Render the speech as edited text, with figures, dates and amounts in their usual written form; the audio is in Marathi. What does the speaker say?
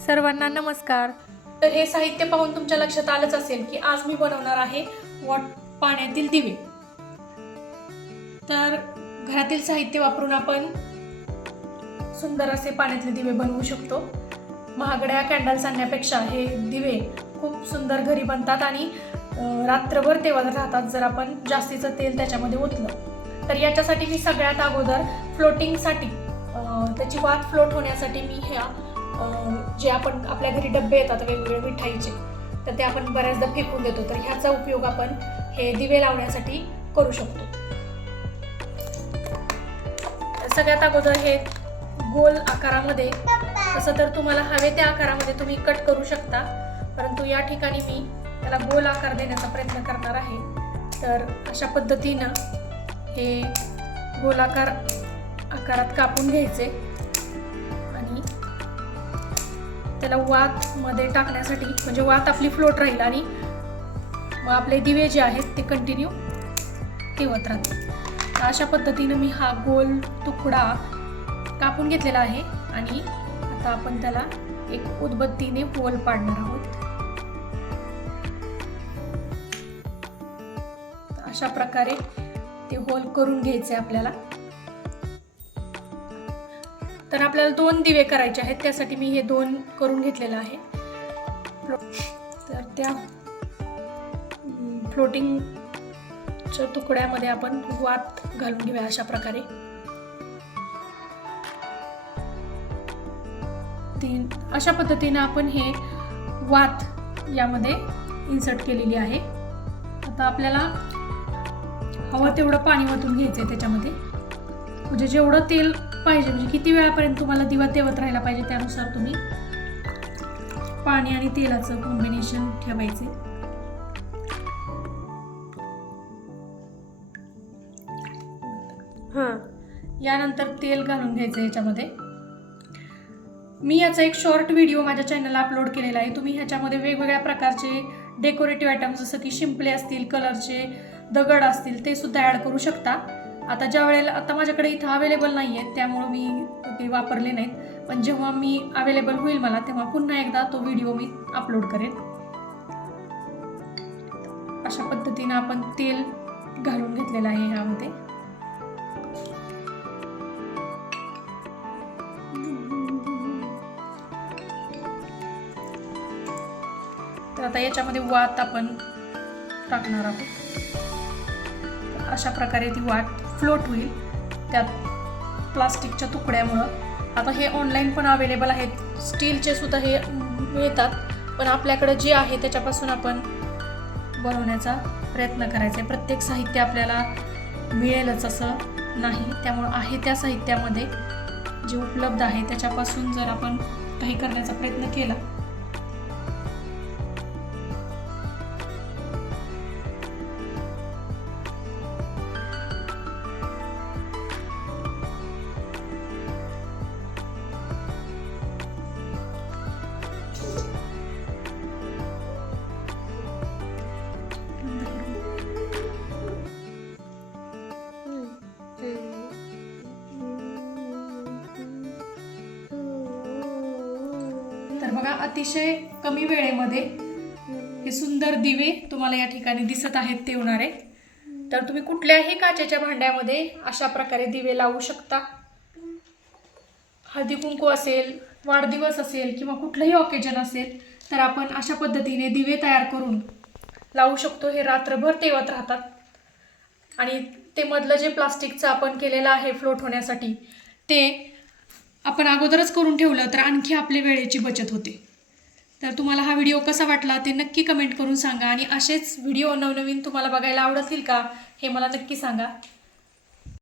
सर्वांना नमस्कार। तर हे साहित्य पाहून तुमच्या लक्षात आलंच असेल की आज मी बनवणार आहे पाण्यातील दिवे। तर घरातील साहित्य वापरून आपण सुंदर असे पाण्यातले दिवे बनवू शकतो। महागड्या कॅन्डल्स आणण्यापेक्षा हे दिवे खूप सुंदर घरी बनतात आणि रात्रभर तेवढं राहतात जर आपण जास्तीचं तेल त्याच्यामध्ये ओतलं तर। याच्यासाठी मी सगळ्यात अगोदर फ्लोटिंगसाठी त्याची वात फ्लोट होण्यासाठी मी ह्या जे आपण आपल्या घरी डब्बे येतात वेगवेगळे मिठाईचे तर ते आपण बऱ्याचदा फेकून देतो, तर ह्याचा उपयोग आपण हे दिवे लावण्यासाठी करू शकतो। सगळ्यात अगोदर हे गोल आकारामध्ये, तसं तर तुम्हाला हवे त्या आकारामध्ये तुम्ही कट करू शकता, परंतु या ठिकाणी मी त्याला गोल आकार देण्याचा प्रयत्न करणार आहे। तर अशा पद्धतीनं हे गोलाकार आकारात कापून घ्यायचे आणि त्याला वात मध्ये टाकण्यासाठी, म्हणजे वात आपली फ्लोट राहील आणि मग आपले दिवे जे आहेत ते कंटिन्यू तेवत राहतील। अशा पद्धतीने मी हा गोल तुकडा कापून घेतलेला आहे आणि आता आपण त्याला एक उदबत्तीने होल पाडणार आहोत। अशा प्रकारे ते होल करून घ्यायचे आपल्याला। तर आपल्याला 2 दिवे करायचे आहेत, त्यासाठी मी हे 2 करून घेतलेलं आहे। तर त्या फ्लोटिंगच्या तुकड्यामध्ये आपण वात घालून घेऊया अशा प्रकारे। अशा पद्धतीने आपण हे वात यामध्ये इन्सर्ट केलेली आहे। आता आपल्याला हवं तेवढं पाणी ओतून घ्यायचंय त्याच्यामध्ये, म्हणजे जेवढं तेल पाहिजे, म्हणजे किती वेळापर्यंत तुम्हाला दिवा तेवत राहायला पाहिजे त्यानुसार तुम्ही पाणी आणि तेलाचं कॉम्बिनेशन ठेवायचे। यानंतर तेल घालून घ्यायचं याच्यामध्ये। मी याचा एक शॉर्ट व्हिडिओ माझ्या चॅनलला अपलोड केलेला आहे, तुम्ही ह्याच्यामध्ये वेगवेगळ्या प्रकारचे डेकोरेटिव्ह आयटम्स जसं की शिंपले असतील, कलरचे दगड असतील ते सुद्धा ऍड करू शकता। आता ज्या वेळेला आता माझ्याकडे इथं अवेलेबल नाही आहेत त्यामुळे मी ते वापरले नाहीत, पण जेव्हा मी अवेलेबल होईल मला तेव्हा पुन्हा एकदा तो व्हिडिओ मी अपलोड करेन। अशा पद्धतीने आपण तेल घालून घेतलेलं आहे ह्यामध्ये। तर आता याच्यामध्ये वात आपण टाकणार आहोत। अशा प्रकारे ती वात फ्लोट होईल त्यात प्लास्टिकच्या तुकड्यामुळं। आता हे ऑनलाईन पण अवेलेबल आहेत, स्टीलचे सुद्धा हे मिळतात, पण आपल्याकडे जे आहे त्याच्यापासून आपण बनवण्याचा प्रयत्न करायचा आहे। प्रत्येक साहित्य आपल्याला मिळेलच असं नाही, त्यामुळं आहे त्या साहित्यामध्ये जे उपलब्ध आहे त्याच्यापासून जर आपण काही करण्याचा प्रयत्न केला तर बघा, अतिशय कमी वेळेमध्ये हे सुंदर दिवे तुम्हाला या ठिकाणी दिसत आहेत तेवणारे। तर तुम्ही कुठल्याही काचेच्या भांड्यामध्ये अशा प्रकारे दिवे लावू शकता। हळदी कुंकू असेल, वाढदिवस असेल किंवा कुठलंही ऑकेजन असेल तर आपण अशा पद्धतीने दिवे तयार करून लावू शकतो। हे रात्रभर तेवत राहतात आणि ते मधलं जे प्लास्टिकचं आपण केलेलं आहे फ्लोट होण्यासाठी ते आपण अगोदरच करून ठेवलं तर आणखी आपल्या वेळेची बचत होते। तर तुम्हाला हा व्हिडिओ कसा वाटला ते नक्की कमेंट करून सांगा आणि असेच व्हिडिओ नवनवीन तुम्हाला बघायला आवडतील का हे मला नक्की सांगा।